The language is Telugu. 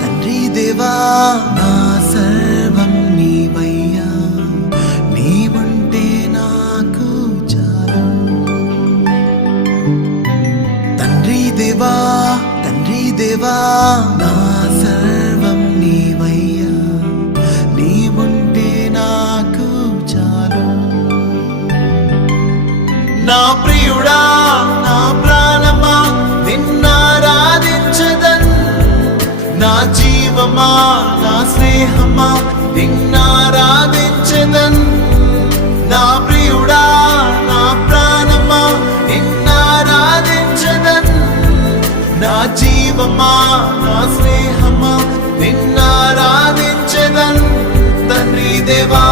తండ్రి దేవా నా సర్వం నీవయ్యా, నీవుంటే నాకు చాలు. తండ్రి దేవా నా సర్వం నీవయ్యా, నీవుంటే నాకు చాలు. నా ప్రియుడా నా ప్రాణమా నిన్నారాధించదన్, నా జీవమా నా స్నేహమా నిన్నారాధించదన్. నా ప్రియుడా నా ప్రాణమా నిన్నారాధించదన్, నా జీవమా నా స్నేహమా నిన్నారాధించదన్. తండ్రి దేవా